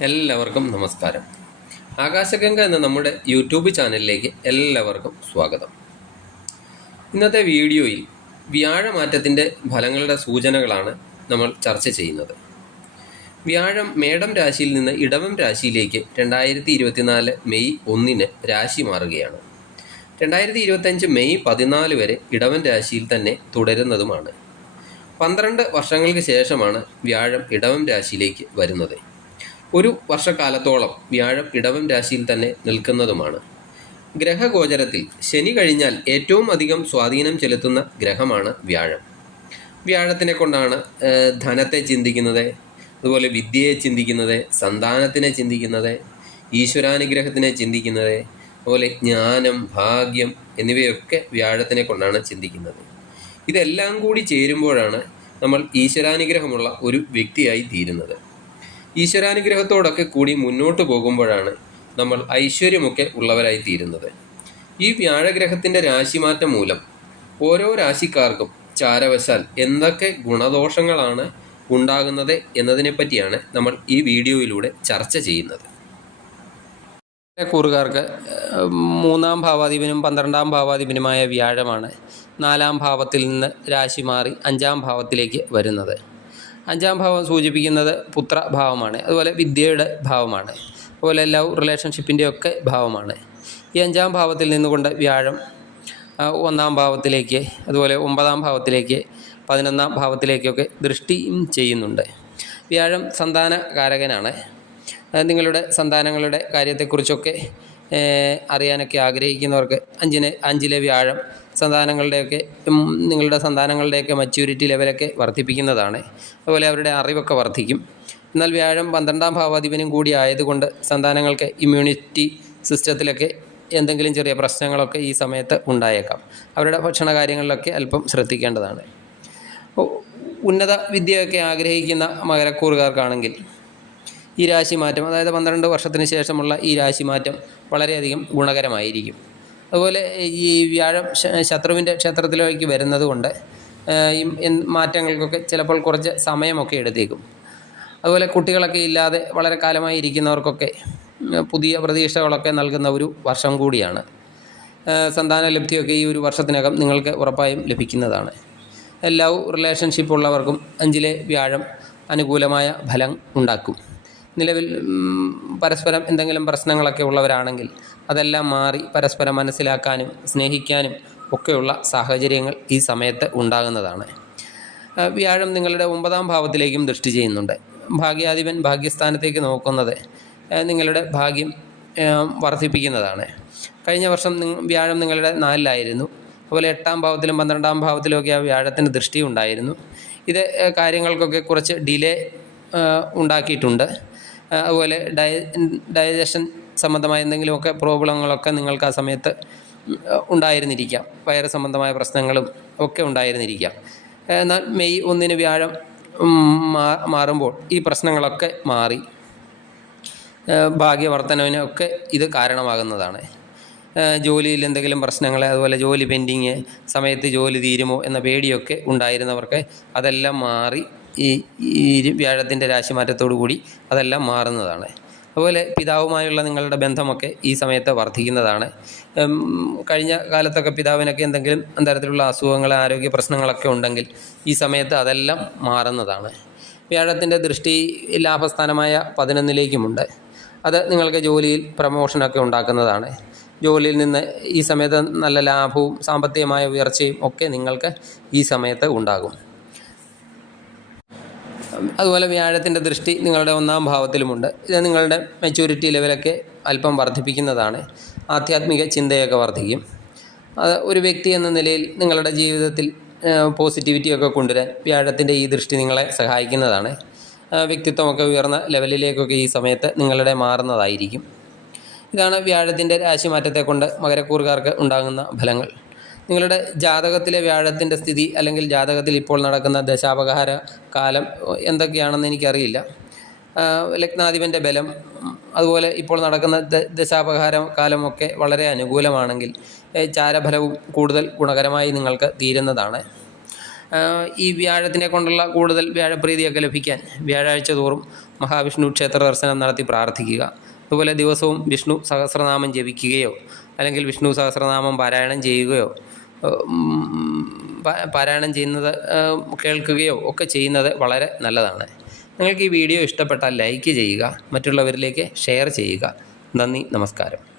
എല്ലാവർക്കും നമസ്കാരം. ആകാശഗംഗ എന്ന നമ്മുടെ യൂട്യൂബ് ചാനലിലേക്ക് എല്ലാവർക്കും സ്വാഗതം. ഇന്നത്തെ വീഡിയോയിൽ വ്യാഴമാറ്റത്തിന്റെ ഫലങ്ങളുടെ സൂചനകളാണ് നമ്മൾ ചർച്ച ചെയ്യുന്നത്. വ്യാഴം മേടം രാശിയിൽ നിന്ന് ഇടവം രാശിയിലേക്ക് രണ്ടായിരത്തി ഇരുപത്തിനാല് മെയ് ഒന്നിന് രാശി മാറുകയാണ്. രണ്ടായിരത്തി ഇരുപത്തഞ്ച് മെയ് പതിനാല് വരെ ഇടവൻ രാശിയിൽ തന്നെ തുടരുന്നതുമാണ്. പന്ത്രണ്ട് വർഷങ്ങൾക്ക് ശേഷമാണ് വ്യാഴം ഇടവം രാശിയിലേക്ക് വരുന്നത്. ഒരു വർഷക്കാലത്തോളം വ്യാഴം ഇടവം രാശിയിൽ തന്നെ നിൽക്കുന്നതുമാണ്. ഗ്രഹഗോചരത്തിൽ ശനി കഴിഞ്ഞാൽ ഏറ്റവും അധികം സ്വാധീനം ചെലുത്തുന്ന ഗ്രഹമാണ് വ്യാഴം. വ്യാഴത്തിനെ കൊണ്ടാണ് ധനത്തെ ചിന്തിക്കുന്നത് അതുപോലെ വിദ്യയെ ചിന്തിക്കുന്നത് സന്താനത്തിനെ ചിന്തിക്കുന്നത് ഈശ്വരാനുഗ്രഹത്തിനെ ചിന്തിക്കുന്നത് അതുപോലെ ജ്ഞാനം ഭാഗ്യം എന്നിവയൊക്കെ വ്യാഴത്തിനെ കൊണ്ടാണ് ചിന്തിക്കുന്നത്. ഇതെല്ലാം കൂടി ചേരുമ്പോഴാണ് നമ്മൾ ഈശ്വരാനുഗ്രഹമുള്ള ഒരു വ്യക്തിയായി തീരുന്നത്. ഈശ്വരാനുഗ്രഹത്തോടൊക്കെ കൂടി മുന്നോട്ട് പോകുമ്പോഴാണ് നമ്മൾ ഐശ്വര്യമൊക്കെ ഉള്ളവരായി തീരുന്നത്. ഈ വ്യാഴഗ്രഹത്തിന്റെ രാശിമാറ്റം മൂലം ഓരോ രാശിക്കാർക്കും ചാരവശാൽ എന്തൊക്കെ ഗുണദോഷങ്ങളാണ് ഉണ്ടാകുന്നത് എന്നതിനെപ്പറ്റിയാണ് നമ്മൾ ഈ വീഡിയോയിലൂടെ ചർച്ച ചെയ്യുന്നത്. കൂറുകാർക്ക് മൂന്നാം ഭാവാധിപനും പന്ത്രണ്ടാം ഭാവാധിപനുമായ വ്യാഴമാണ് നാലാം ഭാവത്തിൽ നിന്ന് രാശി മാറി അഞ്ചാം ഭാവത്തിലേക്ക് വരുന്നത്. അഞ്ചാം ഭാവം സൂചിപ്പിക്കുന്നത് പുത്രഭാവമാണ് അതുപോലെ വിദ്യയുടെ ഭാവമാണ് അതുപോലെ ലവ് റിലേഷൻഷിപ്പിന്റെ ഒക്കെ ഭാവമാണ്. ഈ അഞ്ചാം ഭാവത്തിൽ നിന്നുകൊണ്ട് വ്യാഴം ഒന്നാം ഭാവത്തിലേക്ക് അതുപോലെ ഒമ്പതാം ഭാവത്തിലേക്ക് പതിനൊന്നാം ഭാവത്തിലേക്കൊക്കെ ദൃഷ്ടിയും ചെയ്യുന്നുണ്ട്. വ്യാഴം സന്താനകാരകനാണ്. കാരകനാണ് നിങ്ങളുടെ സന്താനങ്ങളുടെ കാര്യത്തെക്കുറിച്ചൊക്കെ അറിയാനൊക്കെ ആഗ്രഹിക്കുന്നവർക്ക് അഞ്ചിന് അഞ്ചിലെ വ്യാഴം സന്താനങ്ങളുടെയൊക്കെ നിങ്ങളുടെ സന്താനങ്ങളുടെയൊക്കെ മച്യൂരിറ്റി ലെവലൊക്കെ വർദ്ധിപ്പിക്കുന്നതാണ്. അതുപോലെ അവരുടെ അറിവൊക്കെ വർദ്ധിക്കും. എന്നാൽ വ്യാഴം പന്ത്രണ്ടാം ഭാവാധിപനും കൂടി ആയതുകൊണ്ട് സന്താനങ്ങൾക്ക് ഇമ്മ്യൂണിറ്റി സിസ്റ്റത്തിലൊക്കെ എന്തെങ്കിലും ചെറിയ പ്രശ്നങ്ങളൊക്കെ ഈ സമയത്ത് ഉണ്ടായേക്കാം. അവരുടെ ഭക്ഷണ കാര്യങ്ങളിലൊക്കെ അല്പം ശ്രദ്ധിക്കേണ്ടതാണ്. ഉന്നത വിദ്യയൊക്കെ ആഗ്രഹിക്കുന്ന മകരക്കൂറുകാർക്കാണെങ്കിൽ ഈ രാശിമാറ്റം അതായത് പന്ത്രണ്ട് വർഷത്തിന് ശേഷമുള്ള ഈ രാശിമാറ്റം വളരെയധികം ഗുണകരമായിരിക്കും. അതുപോലെ ഈ വ്യാഴം ശത്രുവിന്റെ ക്ഷേത്രത്തിലേക്ക് വരുന്നത് കൊണ്ട് ഈ മാറ്റങ്ങൾക്കൊക്കെ ചിലപ്പോൾ കുറച്ച് സമയമൊക്കെ എടുത്തേക്കും. അതുപോലെ കുട്ടികളൊക്കെ ഇല്ലാതെ വളരെ കാലമായി ഇരിക്കുന്നവർക്കൊക്കെ പുതിയ പ്രതീക്ഷകളൊക്കെ നൽകുന്ന ഒരു വർഷം കൂടിയാണ്. സന്താന ലബ്ധിയൊക്കെ ഈ ഒരു വർഷത്തിനകം നിങ്ങൾക്ക് ഉറപ്പായും ലഭിക്കുന്നതാണ്. ലവ് റിലേഷൻഷിപ്പ് ഉള്ളവർക്കും അഞ്ചിലെ വ്യാഴം അനുകൂലമായ ഫലം ഉണ്ടാക്കും. നിലവിൽ പരസ്പരം എന്തെങ്കിലും പ്രശ്നങ്ങളൊക്കെ ഉള്ളവരാണെങ്കിൽ അതെല്ലാം മാറി പരസ്പരം മനസ്സിലാക്കാനും സ്നേഹിക്കാനും ഒക്കെയുള്ള സാഹചര്യങ്ങൾ ഈ സമയത്ത് ഉണ്ടാകുന്നതാണ്. വ്യാഴം നിങ്ങളുടെ ഒമ്പതാം ഭാവത്തിലേക്കും ദൃഷ്ടി ചെയ്യുന്നുണ്ട്. ഭാഗ്യാധിപൻ ഭാഗ്യസ്ഥാനത്തേക്ക് നോക്കുന്നത് നിങ്ങളുടെ ഭാഗ്യം വർദ്ധിപ്പിക്കുന്നതാണ്. കഴിഞ്ഞ വർഷം വ്യാഴം നിങ്ങളുടെ നാലിലായിരുന്നു. അതുപോലെ എട്ടാം ഭാവത്തിലും പന്ത്രണ്ടാം ഭാവത്തിലുമൊക്കെ ആ വ്യാഴത്തിന് ദൃഷ്ടി ഉണ്ടായിരുന്നു. ഇത് കാര്യങ്ങൾക്കൊക്കെ കുറച്ച് ഡിലേ ഉണ്ടാക്കിയിട്ടുണ്ട്. അതുപോലെ ഡയ ഡയജഷൻ സംബന്ധമായ എന്തെങ്കിലുമൊക്കെ പ്രോബ്ലങ്ങളൊക്കെ നിങ്ങൾക്ക് ആ സമയത്ത് ഉണ്ടായിരുന്നിരിക്കാം. വയറ് സംബന്ധമായ പ്രശ്നങ്ങളും ഒക്കെ ഉണ്ടായിരുന്നിരിക്കാം. എന്നാൽ മെയ് ഒന്നിന് വ്യാഴം മാറുമ്പോൾ ഈ പ്രശ്നങ്ങളൊക്കെ മാറി. ഭാഗ്യവർത്തനവിനൊക്കെ ഇത് കാരണമാകുന്നതാണ്. ജോലിയിൽ എന്തെങ്കിലും പ്രശ്നങ്ങൾ അതുപോലെ ജോലി പെൻഡിങ് സമയത്ത് ജോലി തീരുമോ എന്ന പേടിയൊക്കെ ഉണ്ടായിരുന്നവർക്ക് അതെല്ലാം മാറി ഈ ഈ വ്യാഴത്തിന്റെ രാശിമാറ്റത്തോടു കൂടി അതെല്ലാം മാറുന്നതാണ്. അതുപോലെ പിതാവുമായുള്ള നിങ്ങളുടെ ബന്ധമൊക്കെ ഈ സമയത്ത് വർദ്ധിക്കുന്നതാണ്. കഴിഞ്ഞ കാലത്തൊക്കെ പിതാവിനൊക്കെ എന്തെങ്കിലും അന്തരത്തിലുള്ള അസുഖങ്ങൾ ആരോഗ്യ പ്രശ്നങ്ങളൊക്കെ ഉണ്ടെങ്കിൽ ഈ സമയത്ത് അതെല്ലാം മാറുന്നതാണ്. വ്യാഴത്തിന്റെ ദൃഷ്ടി ലാഭസ്ഥാനമായ പതിനൊന്നിലേക്കുമുണ്ട്. അത് നിങ്ങൾക്ക് ജോലിയിൽ പ്രമോഷനൊക്കെ ഉണ്ടാക്കുന്നതാണ്. ജോലിയിൽ നിന്ന് ഈ സമയത്ത് നല്ല ലാഭവും സാമ്പത്തികമായ ഉയർച്ചയും ഒക്കെ നിങ്ങൾക്ക് ഈ സമയത്ത് ഉണ്ടാകും. അതുപോലെ വ്യാഴത്തിന്റെ ദൃഷ്ടി നിങ്ങളുടെ ഒന്നാം ഭാവത്തിലുമുണ്ട്. ഇത് നിങ്ങളുടെ മെച്യൂരിറ്റി ലെവലൊക്കെ അല്പം വർദ്ധിപ്പിക്കുന്നതാണ്. ആധ്യാത്മിക ചിന്തയൊക്കെ വർദ്ധിക്കും. അത് ഒരു വ്യക്തി എന്ന നിലയിൽ നിങ്ങളുടെ ജീവിതത്തിൽ പോസിറ്റിവിറ്റിയൊക്കെ കൊണ്ടുവരാൻ വ്യാഴത്തിന്റെ ഈ ദൃഷ്ടി നിങ്ങളെ സഹായിക്കുന്നതാണ്. വ്യക്തിത്വമൊക്കെ ഉയർന്ന ലെവലിലേക്കൊക്കെ ഈ സമയത്ത് നിങ്ങളുടെ മാറുന്നതായിരിക്കും. ഇതാണ് വ്യാഴത്തിന്റെ രാശിമാറ്റത്തെ കൊണ്ട് മകരക്കൂറുകാർക്ക് ഉണ്ടാകുന്ന ഫലങ്ങൾ. നിങ്ങളുടെ ജാതകത്തിലെ വ്യാഴത്തിന്റെ സ്ഥിതി അല്ലെങ്കിൽ ജാതകത്തിൽ ഇപ്പോൾ നടക്കുന്ന ദശാപകാര കാലം എന്തൊക്കെയാണെന്ന് എനിക്കറിയില്ല. ലഗ്നാധിപന്റെ ബലം അതുപോലെ ഇപ്പോൾ നടക്കുന്ന ദശാപഹാര കാലമൊക്കെ വളരെ അനുകൂലമാണെങ്കിൽ ചാരഫലവും കൂടുതൽ ഗുണകരമായി നിങ്ങൾക്ക് തീരുന്നതാണ്. ഈ വ്യാഴത്തിനെ കൊണ്ടുള്ള കൂടുതൽ വ്യാഴപ്രീതിയൊക്കെ ലഭിക്കാൻ വ്യാഴാഴ്ച തോറും മഹാവിഷ്ണു ക്ഷേത്ര ദർശനം നടത്തി പ്രാർത്ഥിക്കുക. അതുപോലെ ദിവസവും വിഷ്ണു സഹസ്രനാമം ജപിക്കുകയോ അല്ലെങ്കിൽ വിഷ്ണു സഹസ്രനാമം പാരായണം ചെയ്യുകയോ പാരായണം ചെയ്യുന്നത് കേൾക്കുകയോ ഒക്കെ ചെയ്യുന്നത് വളരെ നല്ലതാണ്. നിങ്ങൾക്ക് ഈ വീഡിയോ ഇഷ്ടപ്പെട്ടാൽ ലൈക്ക് ചെയ്യുക മറ്റുള്ളവരിലേക്ക് ഷെയർ ചെയ്യുക. നന്ദി നമസ്കാരം.